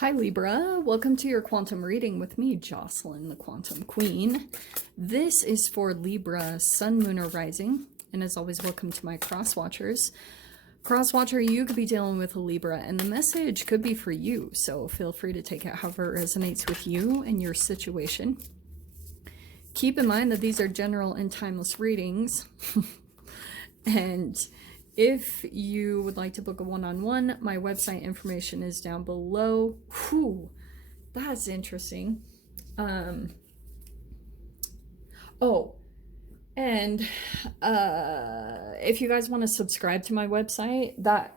Hi Libra, welcome to your quantum reading with me, Jocelyn, the Quantum Queen. This is for Libra, Sun, Moon, or Rising. And as always, welcome to my cross watchers. Cross watcher, you could be dealing with a Libra, and the message could be for you. So feel free to take it however it resonates with you and your situation. Keep in mind that these are general and timeless readings. And if you would like to book a one-on-one, my website information is down below. Whew, that's interesting. Oh, and if you guys want to subscribe to my website, that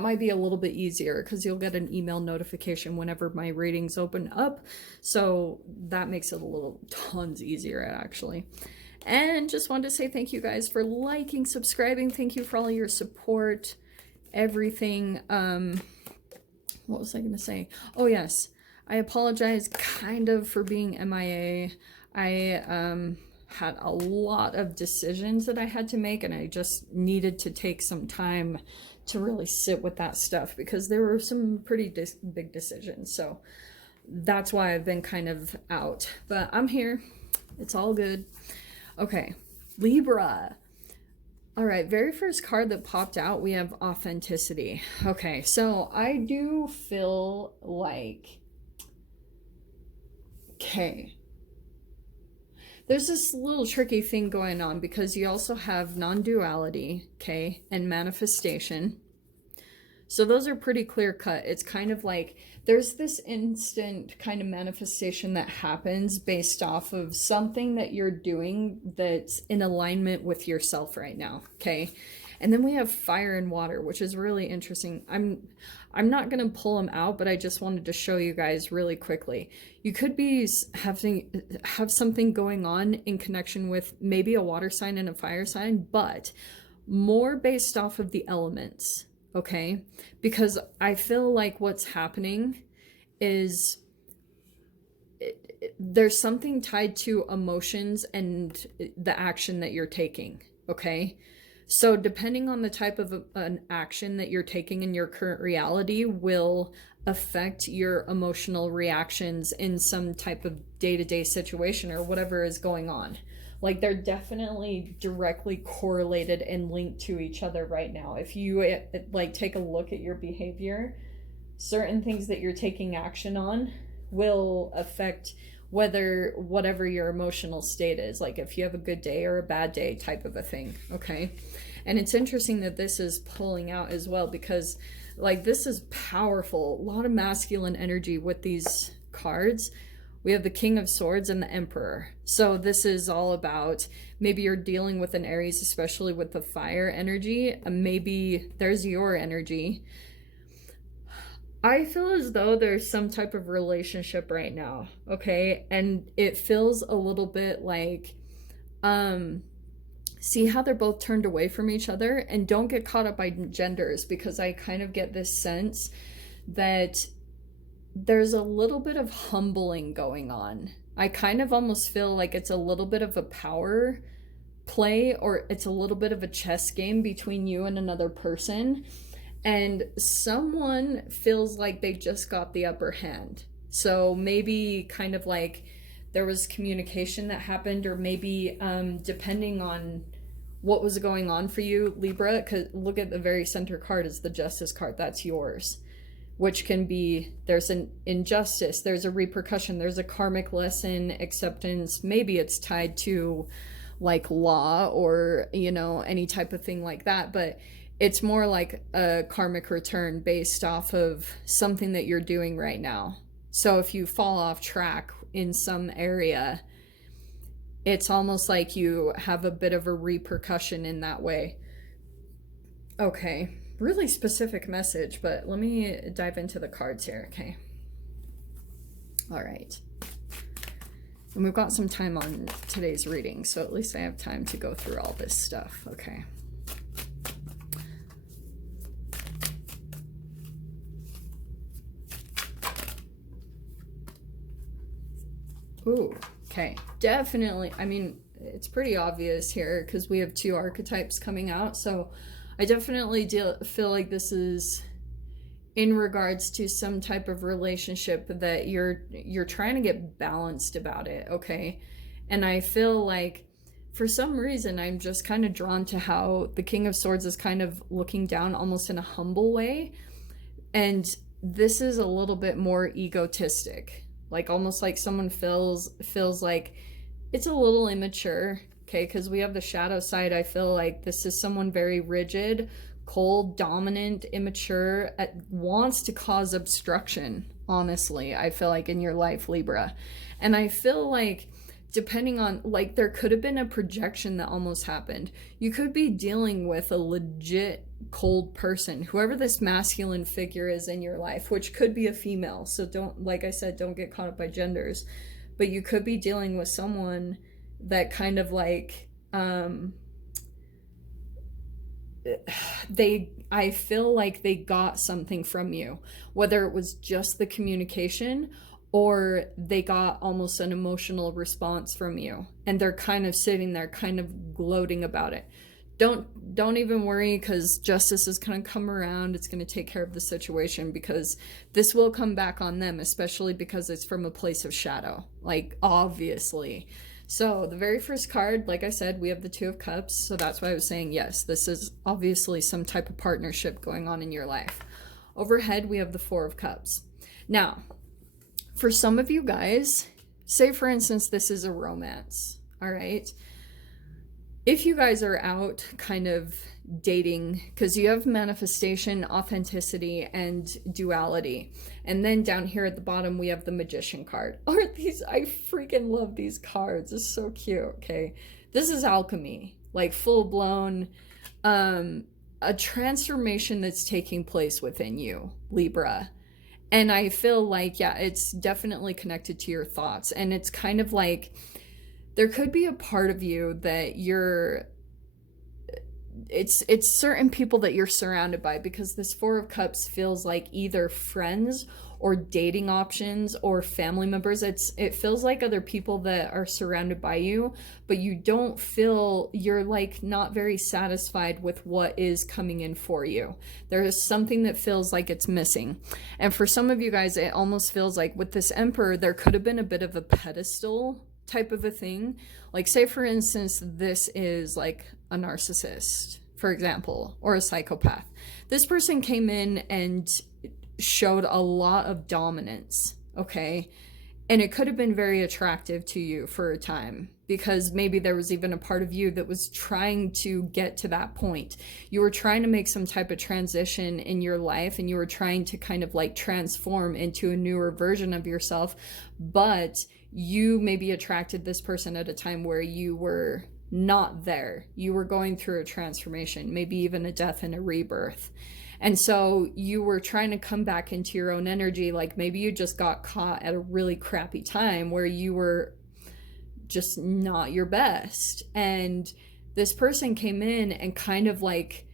might be a little bit easier because you'll get an email notification whenever my readings open up. So that makes it a little tons easier, actually. And just wanted to say thank you guys for liking, subscribing. Thank you for all your support, everything. What was I going to say? Oh, yes. I apologize kind of for being MIA. I had a lot of decisions that I had to make, and I just needed to take some time to really sit with that stuff because there were some pretty big decisions. So that's why I've been kind of out. But I'm here. It's all good. Okay, Libra. All right, very first card that popped out, we have authenticity. Okay, so I do feel like, okay, there's this little tricky thing going on because you also have non-duality, okay, and manifestation. So those are pretty clear cut. It's kind of like there's this instant kind of manifestation that happens based off of something that you're doing that's in alignment with yourself right now, okay? And then we have fire and water, which is really interesting. I'm not going to pull them out, but I just wanted to show you guys really quickly. You could be have something going on in connection with maybe a water sign and a fire sign, but more based off of the elements. Okay, because I feel like what's happening is there's something tied to emotions and the action that you're taking. Okay, so depending on the type of an action that you're taking in your current reality will affect your emotional reactions in some type of day-to-day situation or whatever is going on. Like they're definitely directly correlated and linked to each other right now. If you like take a look at your behavior, certain things that you're taking action on will affect whatever your emotional state is. Like if you have a good day or a bad day type of a thing, okay? And it's interesting that this is pulling out as well because like this is powerful. A lot of masculine energy with these cards. We have the King of Swords and the Emperor. So this is all about maybe you're dealing with an Aries, especially with the fire energy. Maybe there's your energy. I feel as though there's some type of relationship right now, okay? And it feels a little bit like, see how they're both turned away from each other? And don't get caught up by genders because I kind of get this sense that there's a little bit of humbling going on. I kind of almost feel like it's a little bit of a power play or it's a little bit of a chess game between you and another person. And someone feels like they just got the upper hand. So maybe kind of like there was communication that happened or maybe depending on what was going on for you, Libra, because look at the very center card is the Justice card. That's yours. Which can be, there's an injustice, there's a repercussion, there's a karmic lesson, acceptance, maybe it's tied to like law or, you know, any type of thing like that, but it's more like a karmic return based off of something that you're doing right now. So if you fall off track in some area, it's almost like you have a bit of a repercussion in that way. Okay. Really specific message, but let me dive into the cards here, okay? All right. And we've got some time on today's reading, so at least I have time to go through all this stuff, okay? Ooh, okay. Definitely, I mean, it's pretty obvious here because we have two archetypes coming out, so I definitely feel like this is in regards to some type of relationship that you're trying to get balanced about it, okay? And I feel like for some reason I'm just kind of drawn to how the King of Swords is kind of looking down almost in a humble way, and this is a little bit more egotistic, like almost like someone feels like it's a little immature, okay? Because we have the shadow side. I feel like this is someone very rigid, cold, dominant, immature, wants to cause obstruction, honestly, I feel like, in your life, Libra. And I feel like, depending on, like, there could have been a projection that almost happened. You could be dealing with a legit cold person, whoever this masculine figure is in your life, which could be a female. So don't, like I said, don't get caught up by genders. But you could be dealing with someone that kind of like, I feel like they got something from you, whether it was just the communication or they got almost an emotional response from you, and they're kind of sitting there kind of gloating about it. Don't even worry, because justice is going to come around. It's going to take care of the situation, because this will come back on them, especially because it's from a place of shadow, like, obviously. So the very first card, like I said, we have the Two of Cups. So that's why I was saying, yes, this is obviously some type of partnership going on in your life. Overhead, we have the Four of Cups. Now, for some of you guys, say for instance, this is a romance, all right? If you guys are out kind of dating, because you have manifestation, authenticity, and duality. And then down here at the bottom, we have the Magician card. Aren't these, I freaking love these cards. It's so cute, okay? This is alchemy, like full-blown, a transformation that's taking place within you, Libra. And I feel like, yeah, it's definitely connected to your thoughts. And it's kind of like, there could be a part of you that it's certain people that you're surrounded by, because this Four of Cups feels like either friends or dating options or family members. It feels like other people that are surrounded by you, but you don't feel, you're like not very satisfied with what is coming in for you. There is something that feels like it's missing. And for some of you guys, it almost feels like with this Emperor, there could have been a bit of a pedestal type of a thing. Like, say for instance, this is like a narcissist, for example, or a psychopath. This person came in and showed a lot of dominance, okay? And it could have been very attractive to you for a time, because maybe there was even a part of you that was trying to get to that point. You were trying to make some type of transition in your life, and you were trying to kind of like transform into a newer version of yourself, but you maybe attracted this person at a time where you were not there. You were going through a transformation, maybe even a death and a rebirth. And so you were trying to come back into your own energy. Like maybe you just got caught at a really crappy time where you were just not your best. And this person came in and kind of like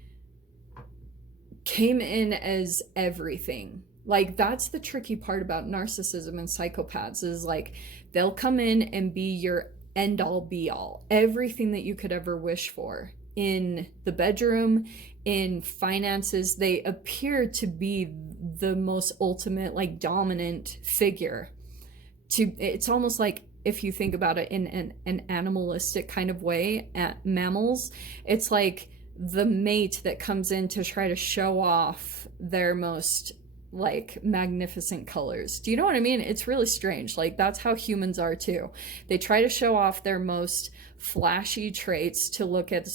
came in as everything. Like, that's the tricky part about narcissism and psychopaths, is like they'll come in and be your end all be all, everything that you could ever wish for in the bedroom, in finances. They appear to be the most ultimate, like, dominant figure. It's almost like, if you think about it in an animalistic kind of way, at mammals, it's like the mate that comes in to try to show off their most like magnificent colors. Do you know what I mean? It's really strange. Like, that's how humans are too. They try to show off their most flashy traits to look at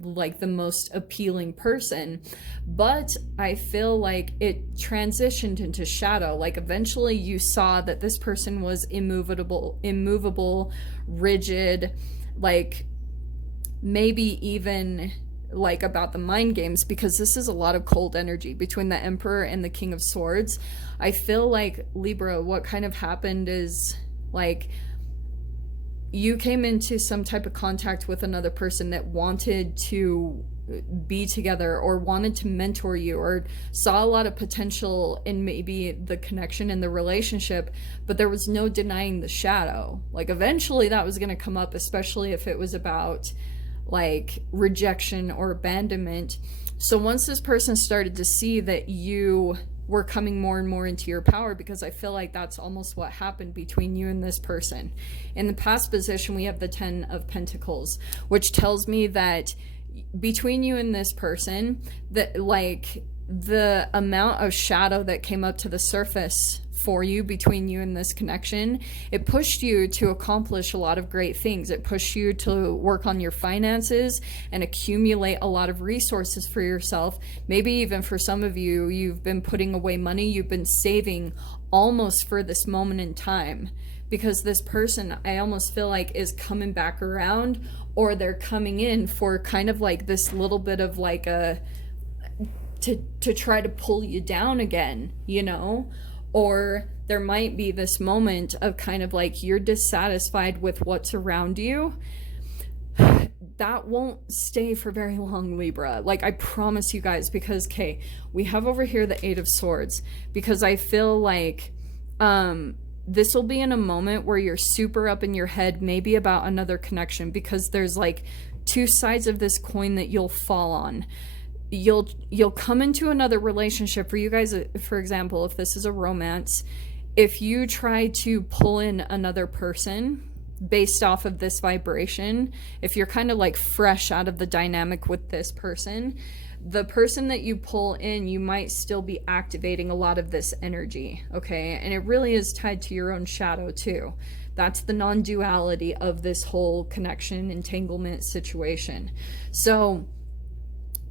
like the most appealing person. But I feel like it transitioned into shadow. Like, eventually you saw that this person was immovable, rigid, like maybe even like about the mind games, because this is a lot of cold energy between the Emperor and the King of Swords. I feel like, Libra, what kind of happened is like you came into some type of contact with another person that wanted to be together or wanted to mentor you or saw a lot of potential in maybe the connection in the relationship, but there was no denying the shadow. Like, eventually that was going to come up, especially if it was about like rejection or abandonment. So once this person started to see that you were coming more and more into your power, because I feel like that's almost what happened between you and this person. In the past position, we have the 10 of Pentacles, which tells me that between you and this person, that like the amount of shadow that came up to the surface for you between you and this connection, it pushed you to accomplish a lot of great things. It pushed you to work on your finances and accumulate a lot of resources for yourself. Maybe even for some of you, you've been putting away money, you've been saving almost for this moment in time, because this person, I almost feel like, is coming back around, or they're coming in for kind of like this little bit of like a to try to pull you down again, you know? Or there might be this moment of kind of like you're dissatisfied with what's around you. That won't stay for very long, Libra. Like, I promise you guys, because, okay, we have over here the 8 of Swords, because I feel like this will be in a moment where you're super up in your head, maybe about another connection, because there's like two sides of this coin that you'll fall on. You'll come into another relationship. For you guys, for example, if this is a romance, if you try to pull in another person based off of this vibration, if you're kind of like fresh out of the dynamic with this person, the person that you pull in, you might still be activating a lot of this energy, okay? And it really is tied to your own shadow too. That's the non-duality of this whole connection entanglement situation. So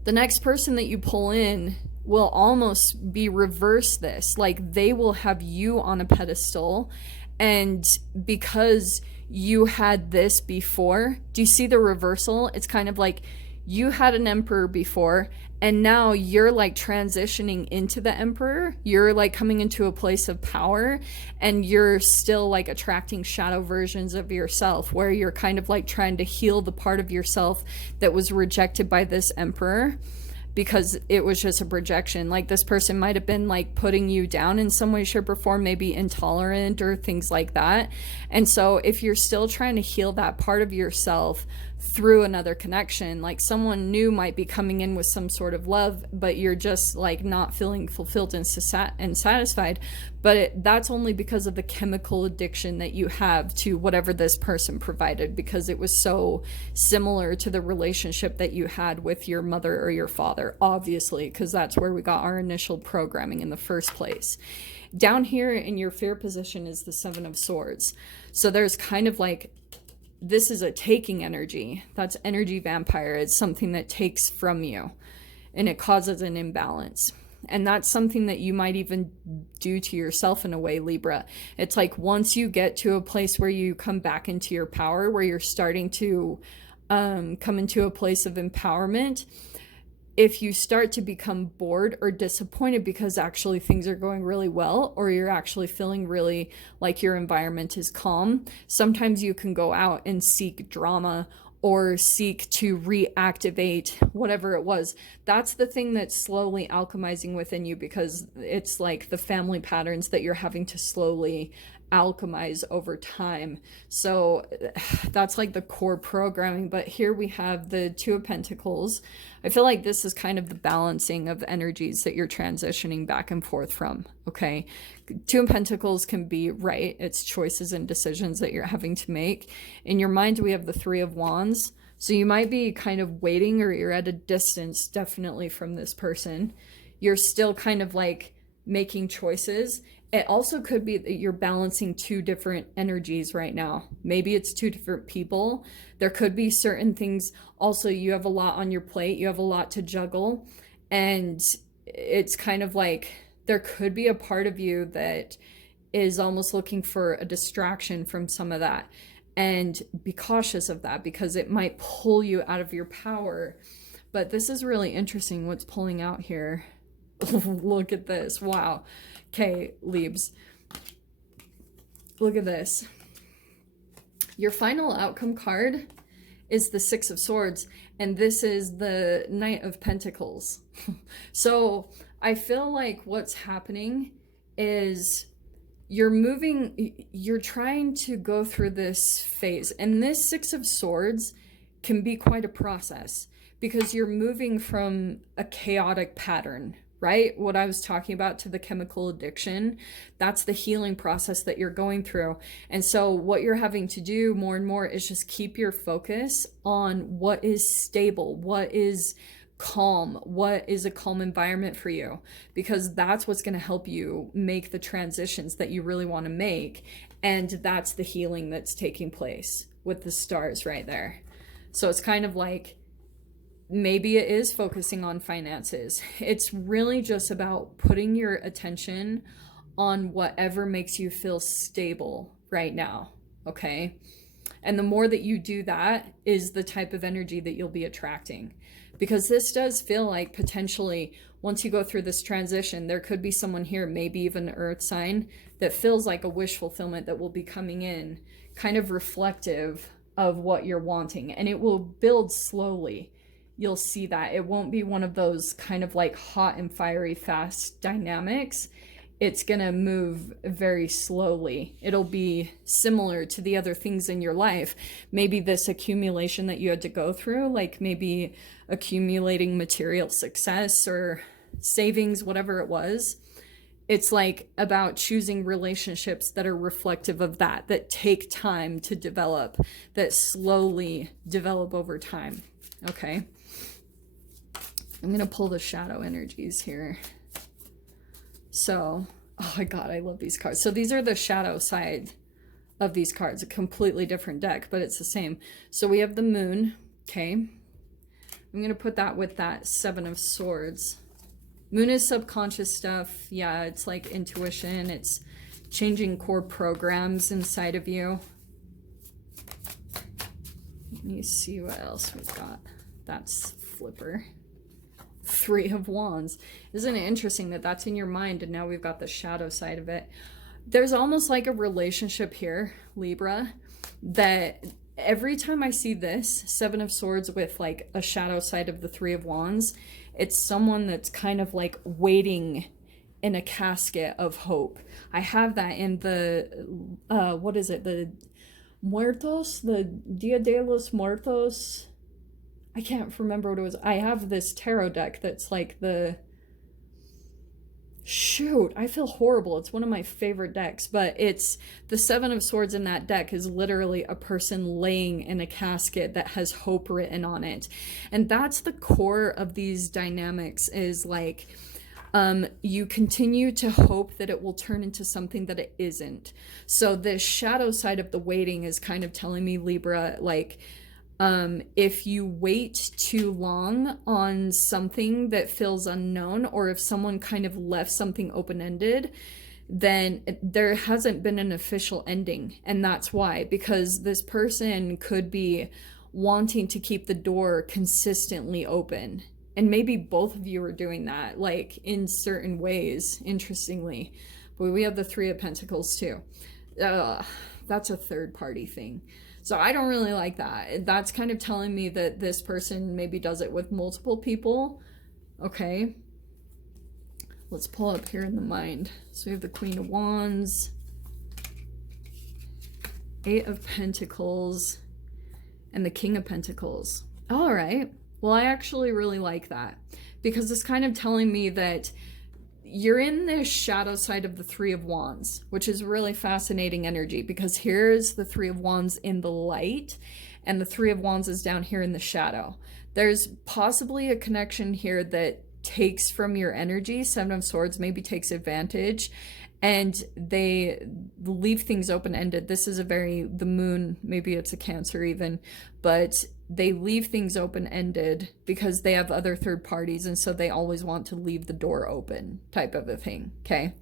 the next person that you pull in will almost be reverse this. Like, they will have you on a pedestal, and because you had this before, do you see the reversal? It's kind of like you had an emperor before, and now you're like transitioning into the emperor. You're like coming into a place of power, and you're still like attracting shadow versions of yourself, where you're kind of like trying to heal the part of yourself that was rejected by this emperor, because it was just a projection. Like, this person might have been like putting you down in some way, shape, or form, maybe intolerant or things like that. And so if you're still trying to heal that part of yourself through another connection, like someone new might be coming in with some sort of love, but you're just like not feeling fulfilled and satisfied. But that's only because of the chemical addiction that you have to whatever this person provided, because it was so similar to the relationship that you had with your mother or your father, obviously, because that's where we got our initial programming in the first place. Down here in your fear position is the 7 of Swords. So there's kind of like, this is a taking energy. That's energy vampire. It's something that takes from you, and it causes an imbalance. And that's something that you might even do to yourself in a way, Libra. It's like, once you get to a place where you come back into your power, where you're starting to come into a place of empowerment, if you start to become bored or disappointed because actually things are going really well, or you're actually feeling really like your environment is calm, sometimes you can go out and seek drama or seek to reactivate whatever it was. That's the thing that's slowly alchemizing within you, because it's like the family patterns that you're having to slowly alchemize over time. So that's like the core programming. But here we have the 2 of Pentacles. I feel like this is kind of the balancing of energies that you're transitioning back and forth from, okay? 2 of Pentacles can be right. It's choices and decisions that you're having to make. In your mind, we have the 3 of Wands. So you might be kind of waiting, or you're at a distance, definitely, from this person. You're still kind of like making choices. It also could be that you're balancing 2 different energies right now. Maybe it's 2 different people. There could be certain things. Also, you have a lot on your plate. You have a lot to juggle. And it's kind of like there could be a part of you that is almost looking for a distraction from some of that. And be cautious of that, because it might pull you out of your power. But this is really interesting what's pulling out here. Look at this. Wow. Okay, Libs. Look at this. Your final outcome card is the 6 of Swords, and this is the Knight of Pentacles. So I feel like what's happening is you're trying to go through this phase, and this 6 of Swords can be quite a process, because you're moving from a chaotic pattern, right? What I was talking about to the chemical addiction, that's the healing process that you're going through. And so what you're having to do more and more is just keep your focus on what is stable, what is calm, what is a calm environment for you, because that's what's going to help you make the transitions that you really want to make. And that's the healing that's taking place with the stars right there. So it's kind of like, maybe it is focusing on finances. It's really just about putting your attention on whatever makes you feel stable right now, okay? And the more that you do that is the type of energy that you'll be attracting. Because this does feel like potentially, once you go through this transition, there could be someone here, maybe even an earth sign, that feels like a wish fulfillment that will be coming in, kind of reflective of what you're wanting. And it will build slowly. You'll see that it won't be one of those kind of like hot and fiery fast dynamics. It's gonna move very slowly. It'll be similar to the other things in your life. Maybe this accumulation that you had to go through, like maybe accumulating material success or savings, whatever it was. It's like about choosing relationships that are reflective of that, that take time to develop, that slowly develop over time. Okay. I'm going to pull the shadow energies here. So, oh my God, I love these cards. So these are the shadow side of these cards, a completely different deck, but it's the same. So we have the moon. Okay. I'm going to put that with that 7 of Swords. Moon is subconscious stuff. Yeah, it's like intuition. It's changing core programs inside of you. Let me see what else we've got. That's Flipper. 3 of Wands. Isn't it interesting that that's in your mind and now we've got the shadow side of it? There's almost like a relationship here, Libra, that every time I see this 7 of Swords with like a shadow side of the 3 of Wands, it's someone that's kind of like waiting in a casket of hope. I have that in the, what is it? The Muertos, the Dia de los Muertos. I can't remember what it was. I have this tarot deck that's like the... Shoot, I feel horrible. It's one of my favorite decks, but it's the 7 of Swords in that deck is literally a person laying in a casket that has hope written on it. And that's the core of these dynamics, is like, you continue to hope that it will turn into something that it isn't. So this shadow side of the waiting is kind of telling me, Libra, like, if you wait too long on something that feels unknown, or if someone kind of left something open-ended, then there hasn't been an official ending. And that's why, because this person could be wanting to keep the door consistently open. And maybe both of you are doing that, like in certain ways, interestingly. But we have the 3 of Pentacles too. That's a third party thing. So I don't really like that. That's kind of telling me that this person maybe does it with multiple people. Okay. Let's pull up here in the mind. So we have the Queen of Wands, 8 of Pentacles, and the King of Pentacles. All right. Well, I actually really like that, because it's kind of telling me that you're in this shadow side of the 3 of Wands, which is really fascinating energy, because here's the 3 of Wands in the light and the 3 of Wands is down here in the shadow. There's possibly a connection here that takes from your energy. 7 of Swords maybe takes advantage, and they leave things open-ended. This is the moon, maybe it's a Cancer even, but they leave things open-ended because they have other third parties, and so they always want to leave the door open, type of a thing, okay?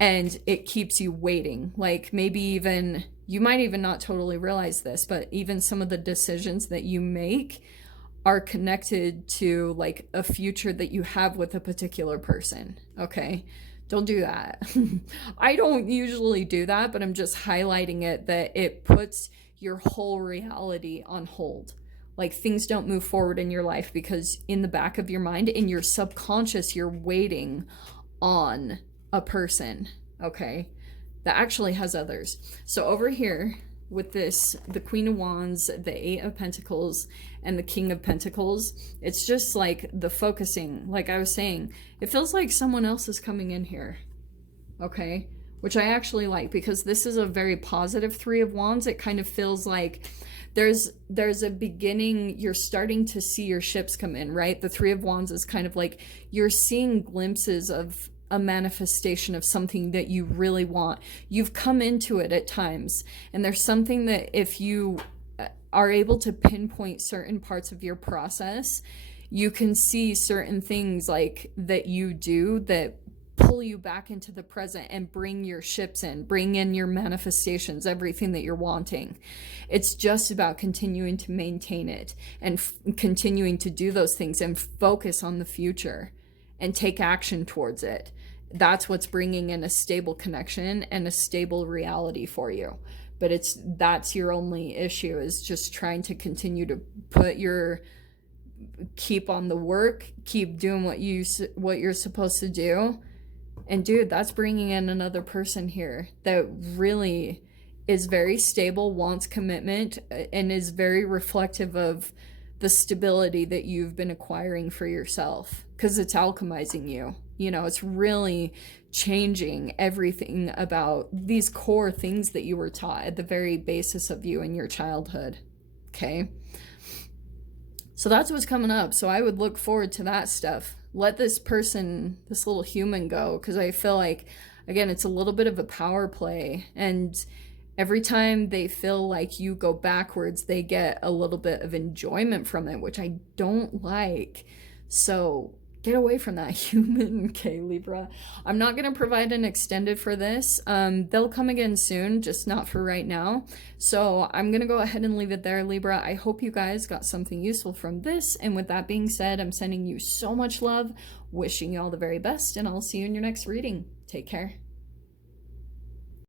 And it keeps you waiting. Like, maybe even, you might even not totally realize this, but even some of the decisions that you make are connected to like a future that you have with a particular person, okay? Don't do that. I don't usually do that, but I'm just highlighting it, that it puts your whole reality on hold. Like, things don't move forward in your life because in the back of your mind, in your subconscious, you're waiting on a person, okay, that actually has others. So over here, with this, the Queen of Wands, the Eight of Pentacles, and the King of Pentacles. It's just like the focusing, like I was saying, it feels like someone else is coming in here, okay? Which I actually like, because this is a very positive Three of Wands. It kind of feels like there's a beginning, you're starting to see your ships come in, right? The Three of Wands is kind of like you're seeing glimpses of a manifestation of something that you really want. You've come into it at times, and there's something that if you are able to pinpoint certain parts of your process, you can see certain things like that you do that pull you back into the present and bring your ships in, bring in your manifestations, everything that you're wanting. It's just about continuing to maintain it and continuing to do those things and focus on the future and take action towards it. That's what's bringing in a stable connection and a stable reality for you. But that's your only issue, is just trying to continue to keep on the work, keep doing what you're supposed to do. And dude, that's bringing in another person here that really is very stable, wants commitment, and is very reflective of the stability that you've been acquiring for yourself, because it's alchemizing you. You know, it's really changing everything about these core things that you were taught at the very basis of you in your childhood. Okay? So that's what's coming up. So I would look forward to that stuff. Let this person, this little human, go, because I feel like, again, it's a little bit of a power play. And every time they feel like you go backwards, they get a little bit of enjoyment from it, which I don't like. So get away from that, human. Okay, Libra. I'm not going to provide an extended for this. They'll come again soon, just not for right now. So I'm going to go ahead and leave it there, Libra. I hope you guys got something useful from this. And with that being said, I'm sending you so much love, wishing you all the very best, and I'll see you in your next reading. Take care.